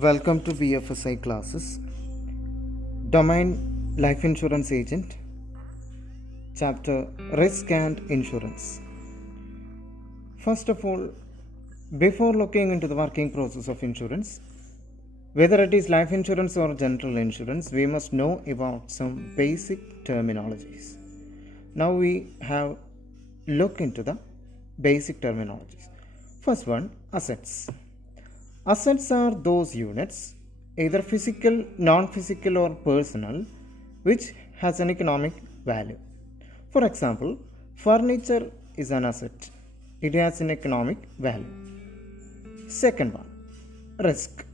Welcome to BFSI classes. Domain Life Insurance Agent, Chapter Risk and Insurance. First of all, before looking into the working process of insurance, whether it is life insurance or general insurance, we must know about some basic terminologies. Now we have look into the basic terminologies. First one, assets. Assets are those units, either physical, non-physical or personal, which has an economic value. For example, furniture is an asset. It has an economic value. Second one, risk.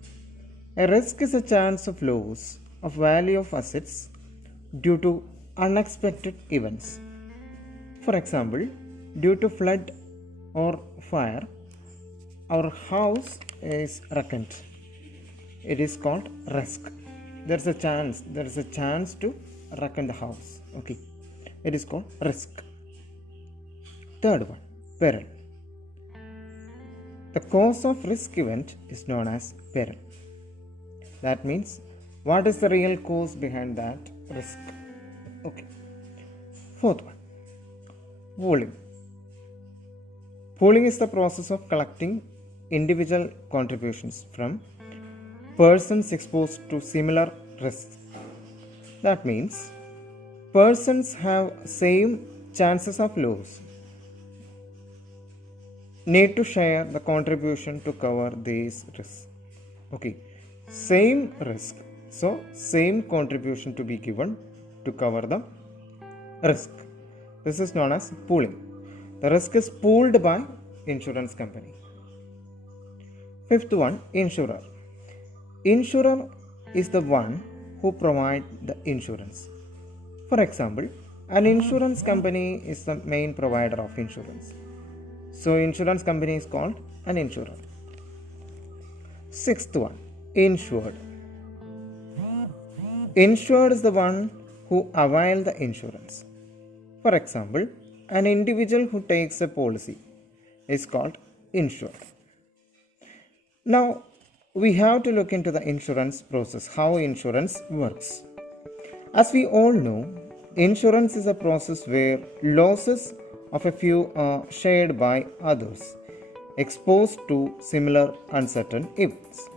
A risk is a chance of loss of value of assets due to unexpected events. For example, due to flood or fire, our house is wrecked. It is called risk. There is a chance to wreck the house. Okay, it is called risk. Third one, peril. The cause of risk event is known as peril. That means what is the real cause behind that risk? Okay. Fourth one, pooling. Pooling is the process of collecting individual contributions from persons exposed to similar risks. That means persons have same chances of loss, need to share the contribution to cover these risks. Okay, same risk, so same contribution to be given to cover the risk. This is known as pooling. The risk is pooled by insurance company. Fifth one, insurer. Insurer is the one who provides the insurance. For example, an insurance company is the main provider of insurance. So, insurance company is called an insurer. Sixth one, insured. Insured is the one who avails the insurance. For example, an individual who takes a policy is called insured. Now, we have to look into the insurance process, how insurance works. As we all know, insurance is a process where losses of a few are shared by others, exposed to similar uncertain events.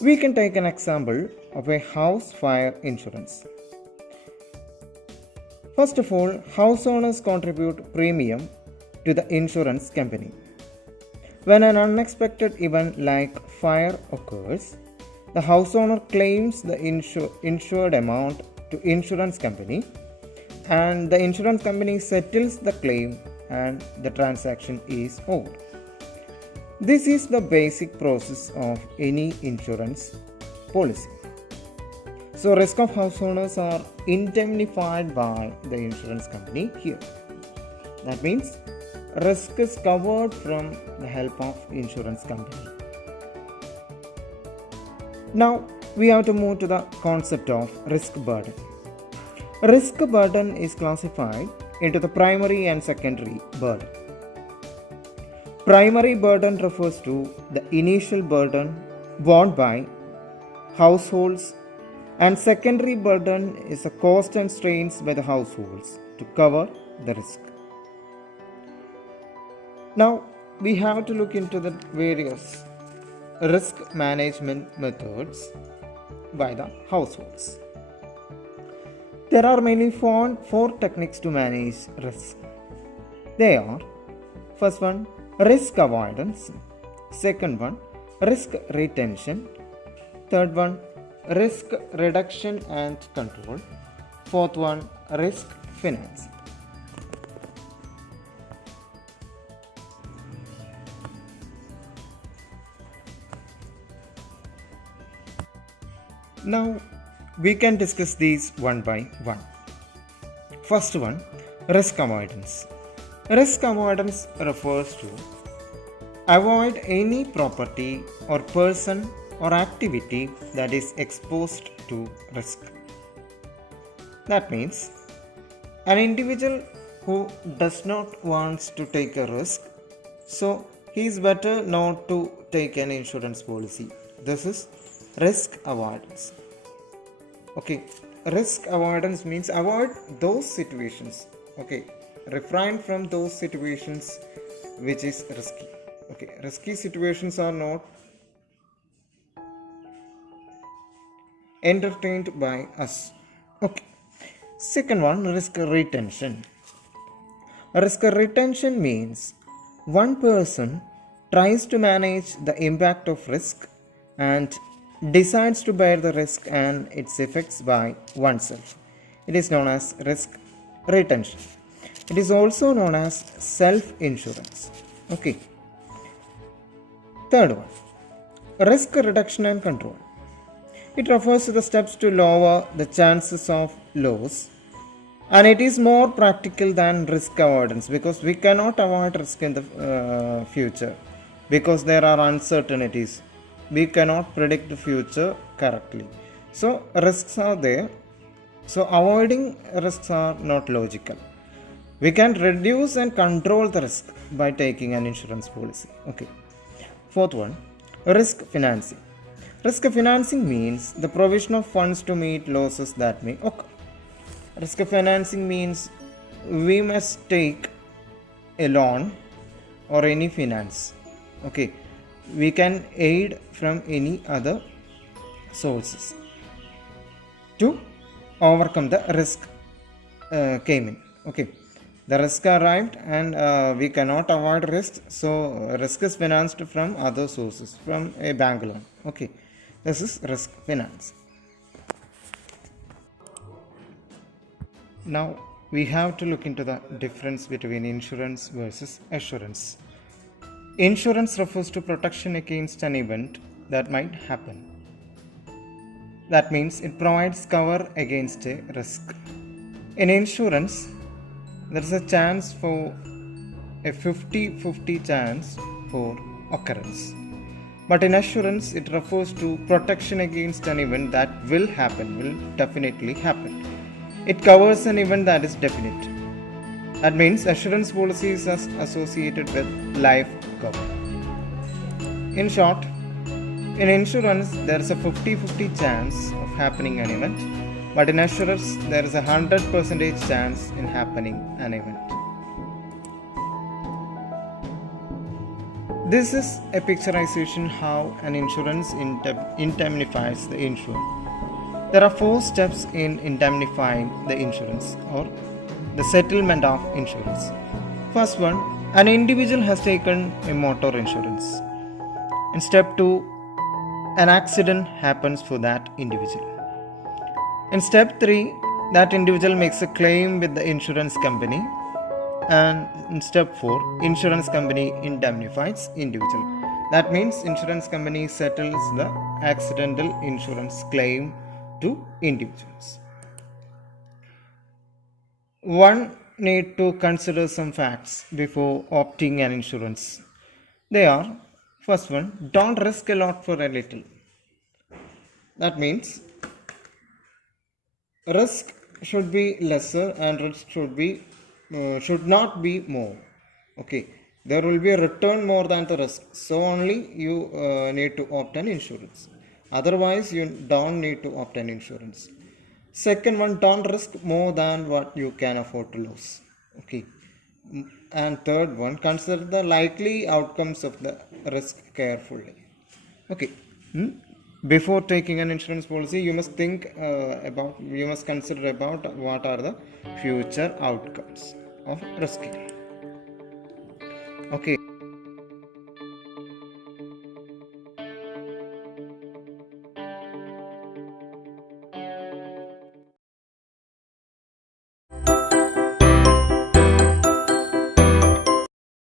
We can take an example of a house fire insurance. First of all, house owners contribute premium to the insurance company. When an unexpected event like fire occurs, the house owner claims the insured amount to insurance company, and the insurance company settles the claim and the transaction is over. This is the basic process of any insurance policy. So, risk of house owners are indemnified by the insurance company here. That means risk is covered from the help of insurance company. Now we have to move to the concept of risk burden. Risk burden is classified into the primary and secondary burden. Primary burden refers to the initial burden borne by households, and secondary burden is the cost and strains by the households to cover the risk. Now, we have to look into the various risk management methods by the households. There are mainly four techniques to manage risk. They are, first one, risk avoidance. Second one, risk retention. Third one, risk reduction and control. Fourth one, risk finance. Now we can discuss these one by one. First one, risk avoidance. Risk avoidance refers to avoid any property or person or activity that is exposed to risk. That means an individual who does not want to take a risk, so he is better not to take an insurance policy. This is risk avoidance. Okay, risk avoidance means avoid those situations. Okay, refrain from those situations which is risky. Okay, risky situations are not entertained by us. Okay, second one, risk retention. Risk retention means one person tries to manage the impact of risk and decides to bear the risk and its effects by oneself. It is known as risk retention. It is also known as self insurance. Okay. Third one, risk reduction and control. It refers to the steps to lower the chances of loss, and it is more practical than risk avoidance because we cannot avoid risk in the future because there are uncertainties. We cannot predict the future correctly. So risks are there. So avoiding risks are not logical. We can reduce and control the risk by taking an insurance policy. Okay. Fourth one, risk financing. Risk financing means the provision of funds to meet losses that may occur. Risk financing means we must take a loan or any finance. Okay, we can aid from any other sources to overcome the risk came in. Okay, the risk arrived and we cannot avoid risk, so risk is financed from other sources, from a bank loan. Okay, this is risk finance. Now we have to look into the difference between insurance versus assurance. Insurance refers to protection against an event that might happen. That means it provides cover against a risk. In insurance, there is a chance for a 50-50 chance for occurrence. But in assurance, it refers to protection against an event that will definitely happen. It covers an event that is definite. That means assurance policy is associated with life cover. In short, in insurance, there is a 50-50 chance of happening an event, but in assurance, there is a 100% chance in happening an event. This is a picturization how an insurance indemnifies the insured. There are 4 steps in indemnifying the insurance or the settlement of insurance. First one, an individual has taken a motor insurance. In step 2, an accident happens for that individual. In step 3, that individual makes a claim with the insurance company. And in step 4, insurance company indemnifies individual. That means insurance company settles the accidental insurance claim to individuals. One need to consider some facts before opting an insurance. They are, first one, don't risk a lot for a little. That means risk should be lesser and risk should not be more. Okay, there will be a return more than the risk, so only you need to opt an insurance. Otherwise, you don't need to opt an insurance. Second one, don't risk more than what you can afford to lose. Okay. And third one, consider the likely outcomes of the risk carefully. Okay. Before taking an insurance policy, you must you must consider about what are the future outcomes of risking. Okay.